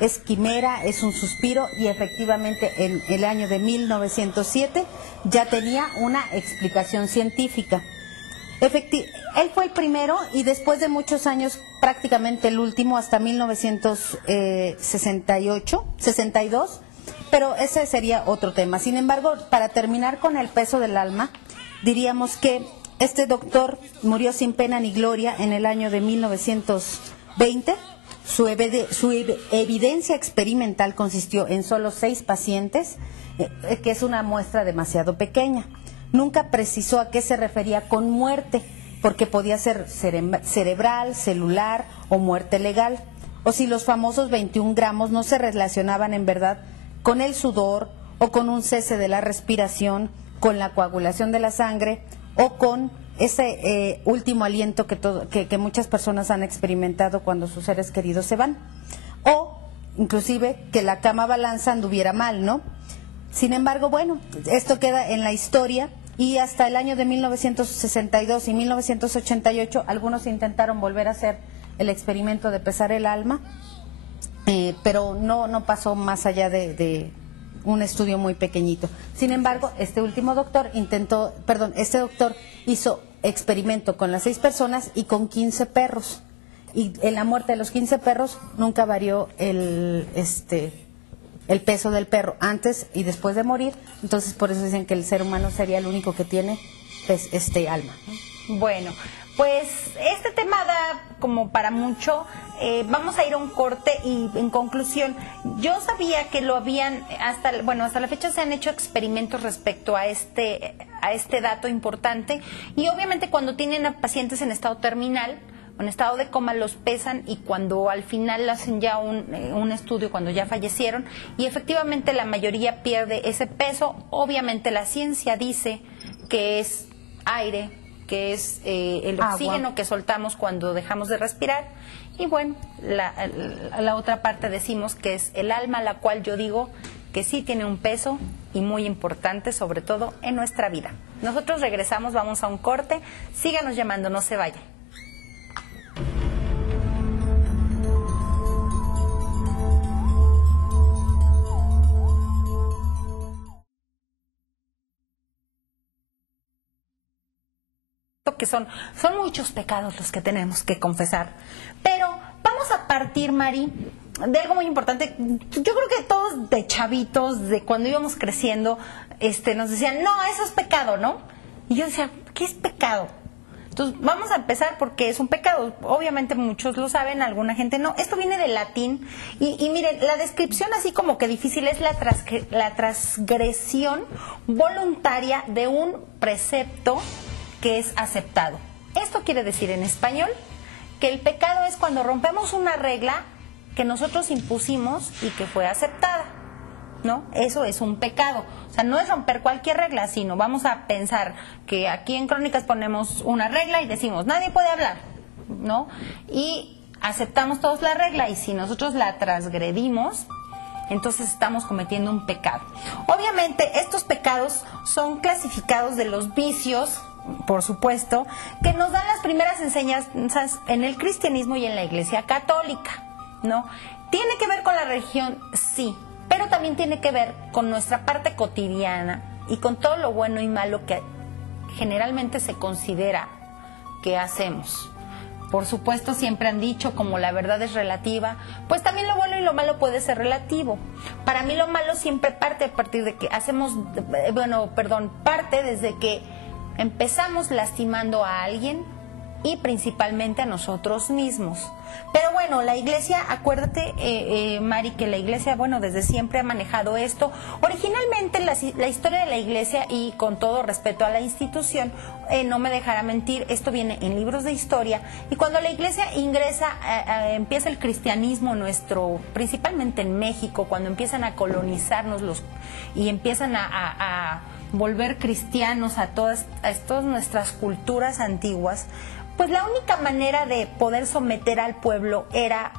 Es quimera, es un suspiro, y efectivamente en el año de 1907 ya tenía una explicación científica. Él fue el primero y después de muchos años, prácticamente el último, hasta 1962, pero ese sería otro tema. Sin embargo, para terminar con el peso del alma, diríamos que este doctor murió sin pena ni gloria en el año de 1920. Su evidencia experimental consistió en solo 6 pacientes, que es una muestra demasiado pequeña. Nunca precisó a qué se refería con muerte, porque podía ser cerebral, celular o muerte legal, o si los famosos 21 gramos no se relacionaban en verdad con el sudor o con un cese de la respiración, con la coagulación de la sangre o con ese último aliento que muchas personas han experimentado cuando sus seres queridos se van, o inclusive que la cama balanza anduviera mal, ¿no? Sin embargo, bueno, esto queda en la historia, y hasta el año de 1962 y 1988 algunos intentaron volver a hacer el experimento de pesar el alma, pero no pasó más allá de un estudio muy pequeñito. Sin embargo, este doctor hizo experimento con las 6 personas y con 15 perros. Y en la muerte de los 15 perros nunca varió el peso del perro antes y después de morir. Entonces, por eso dicen que el ser humano sería el único que tiene alma. Bueno, pues este tema da como para mucho. Vamos a ir a un corte y en conclusión, yo sabía que lo habían, hasta la fecha se han hecho experimentos respecto a este dato importante, y obviamente cuando tienen a pacientes en estado terminal, en estado de coma, los pesan, y cuando al final hacen ya un estudio, cuando ya fallecieron, y efectivamente la mayoría pierde ese peso. Obviamente la ciencia dice que es aire, que es el oxígeno que soltamos cuando dejamos de respirar, y bueno, la otra parte decimos que es el alma, la cual yo digo que sí tiene un peso y muy importante, sobre todo en nuestra vida. Nosotros regresamos, vamos a un corte, síganos llamando, no se vayan. Que son muchos pecados los que tenemos que confesar, pero vamos a partir, Mari, de algo muy importante. Yo creo que todos de chavitos, de cuando íbamos creciendo, nos decían, no, eso es pecado, ¿no? Y yo decía, ¿qué es pecado? Entonces vamos a empezar porque es un pecado. Obviamente muchos lo saben, alguna gente no. Esto viene del latín y miren, la descripción así como que difícil es la transgresión voluntaria de un precepto que es aceptado. Esto quiere decir en español que el pecado es cuando rompemos una regla que nosotros impusimos y que fue aceptada, ¿no? Eso es un pecado. O sea, no es romper cualquier regla, sino vamos a pensar que aquí en Crónicas ponemos una regla y decimos, nadie puede hablar, ¿no? Y aceptamos todos la regla, y si nosotros la transgredimos, entonces estamos cometiendo un pecado. Obviamente, estos pecados son clasificados de los vicios, por supuesto, que nos dan las primeras enseñanzas en el cristianismo y en la Iglesia Católica, ¿no? Tiene que ver con la religión, sí, pero también tiene que ver con nuestra parte cotidiana y con todo lo bueno y malo que generalmente se considera que hacemos. Por supuesto, siempre han dicho, como la verdad es relativa, pues también lo bueno y lo malo puede ser relativo. Para mí lo malo siempre parte a partir de que parte desde que empezamos lastimando a alguien y principalmente a nosotros mismos. Pero bueno, la Iglesia, acuérdate, Mari, que la Iglesia, desde siempre ha manejado esto. Originalmente la historia de la Iglesia, y con todo respeto a la institución, no me dejará mentir, esto viene en libros de historia, y cuando la Iglesia empieza el cristianismo principalmente en México, cuando empiezan a colonizarnos y empiezan a volver cristianos a todas nuestras culturas antiguas, pues la única manera de poder someter al pueblo era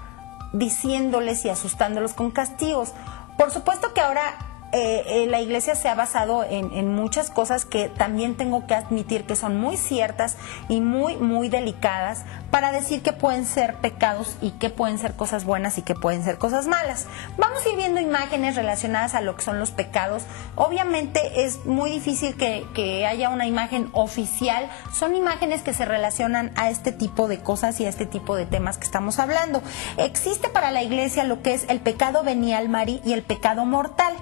diciéndoles y asustándolos con castigos. Por supuesto que ahora la Iglesia se ha basado en muchas cosas que también tengo que admitir que son muy ciertas y muy, muy delicadas para decir que pueden ser pecados y que pueden ser cosas buenas y que pueden ser cosas malas. Vamos a ir viendo imágenes relacionadas a lo que son los pecados. Obviamente es muy difícil que haya una imagen oficial. Son imágenes que se relacionan a este tipo de cosas y a este tipo de temas que estamos hablando. Existe para la Iglesia lo que es el pecado venial, Mari, y el pecado mortal.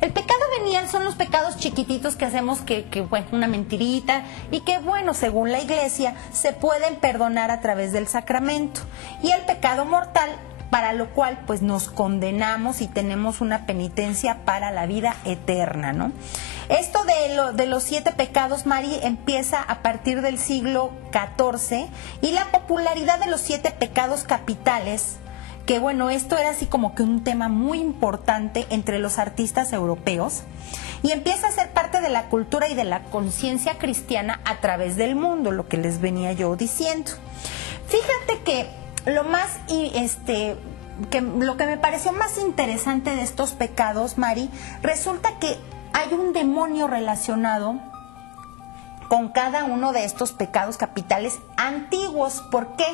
El pecado venial son los pecados chiquititos que hacemos bueno, una mentirita y que, bueno, según la Iglesia, se pueden perdonar a través del sacramento. Y el pecado mortal, para lo cual pues nos condenamos y tenemos una penitencia para la vida eterna, ¿no? Esto de los 7 pecados, Mari, empieza a partir del siglo XIV y la popularidad de los 7 pecados capitales, que bueno, esto era así como que un tema muy importante entre los artistas europeos y empieza a ser parte de la cultura y de la conciencia cristiana a través del mundo, lo que les venía yo diciendo. Fíjate que lo que me pareció más interesante de estos pecados, Mari, resulta que hay un demonio relacionado con cada uno de estos pecados capitales antiguos. ¿Por qué?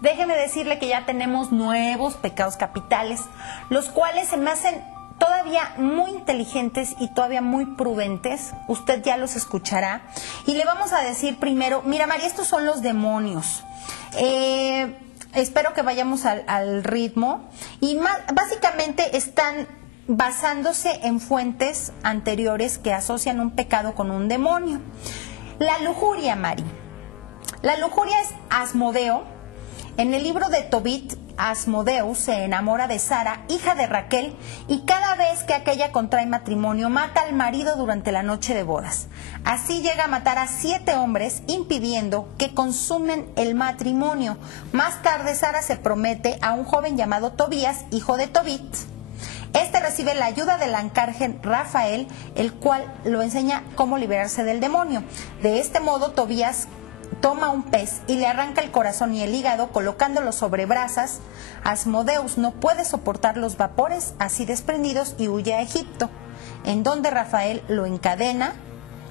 Déjeme decirle que ya tenemos nuevos pecados capitales, los cuales se me hacen todavía muy inteligentes y todavía muy prudentes. Usted ya los escuchará. Y le vamos a decir primero, mira, María, estos son los demonios. Espero que vayamos al ritmo. Y básicamente están basándose en fuentes anteriores que asocian un pecado con un demonio. La lujuria, Mari. La lujuria es Asmodeo. En el libro de Tobit, Asmodeus se enamora de Sara, hija de Raquel, y cada vez que aquella contrae matrimonio mata al marido durante la noche de bodas. Así llega a matar a 7 hombres, impidiendo que consumen el matrimonio. Más tarde Sara se promete a un joven llamado Tobías, hijo de Tobit. Este recibe la ayuda del arcángel Rafael, el cual lo enseña cómo liberarse del demonio. De este modo, Tobías toma un pez y le arranca el corazón y el hígado colocándolo sobre brasas. Asmodeus no puede soportar los vapores así desprendidos y huye a Egipto, en donde Rafael lo encadena.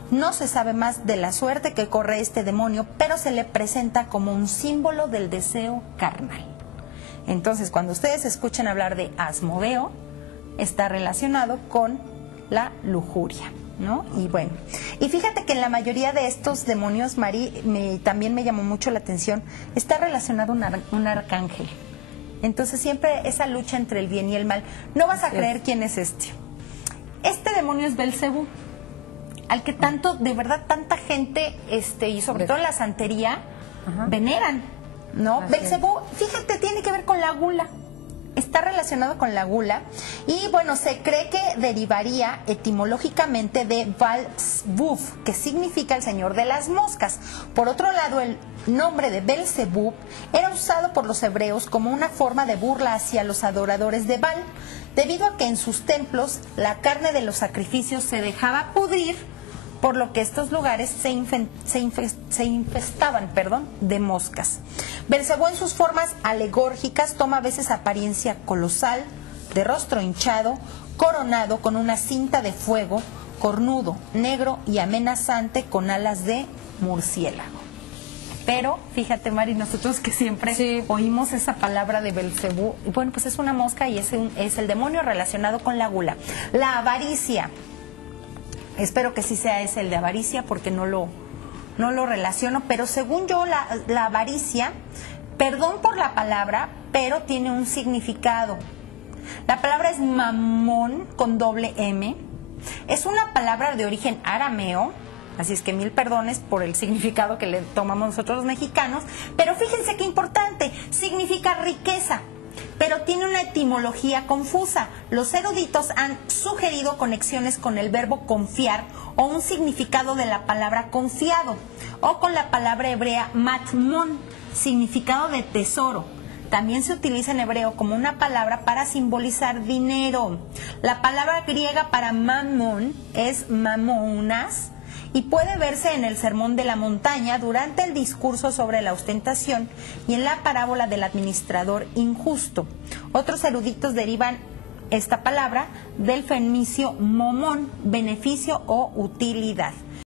No se sabe más de la suerte que corre este demonio, pero se le presenta como un símbolo del deseo carnal. Entonces, cuando ustedes escuchan hablar de Asmodeo, está relacionado con la lujuria, ¿no? Y bueno, y fíjate que en la mayoría de estos demonios, Mari, también me llamó mucho la atención, está relacionado un arcángel. Entonces siempre esa lucha entre el bien y el mal. No vas a creer quién es este. Este demonio es Belcebú, al que tanto, de verdad, tanta gente, y sobre todo en la santería, veneran, ¿no? Belcebú, fíjate, tiene que ver con la gula. Está relacionado con la gula y bueno, se cree que derivaría etimológicamente de Balzbuf, que significa el señor de las moscas. Por otro lado, el nombre de Belzebub era usado por los hebreos como una forma de burla hacia los adoradores de Baal, debido a que en sus templos la carne de los sacrificios se dejaba pudrir, por lo que estos lugares se infestaban de moscas. Belcebú en sus formas alegórgicas toma a veces apariencia colosal, de rostro hinchado, coronado con una cinta de fuego, cornudo, negro y amenazante con alas de murciélago. Pero, fíjate, Mari, nosotros que siempre oímos esa palabra de Belcebú, bueno, pues es una mosca y es el demonio relacionado con la gula. La avaricia. Espero que sí sea ese el de avaricia porque no lo relaciono, pero según yo la avaricia, perdón por la palabra, pero tiene un significado. La palabra es mamón con doble M. Es una palabra de origen arameo, así es que 1000 perdones por el significado que le tomamos nosotros los mexicanos, pero fíjense qué importante, significa riqueza. Pero tiene una etimología confusa. Los eruditos han sugerido conexiones con el verbo confiar o un significado de la palabra confiado, o con la palabra hebrea matmón, significado de tesoro. También se utiliza en hebreo como una palabra para simbolizar dinero. La palabra griega para mamón es mamonas, y puede verse en el Sermón de la Montaña durante el discurso sobre la ostentación y en la parábola del administrador injusto. Otros eruditos derivan esta palabra del fenicio momón, beneficio o utilidad.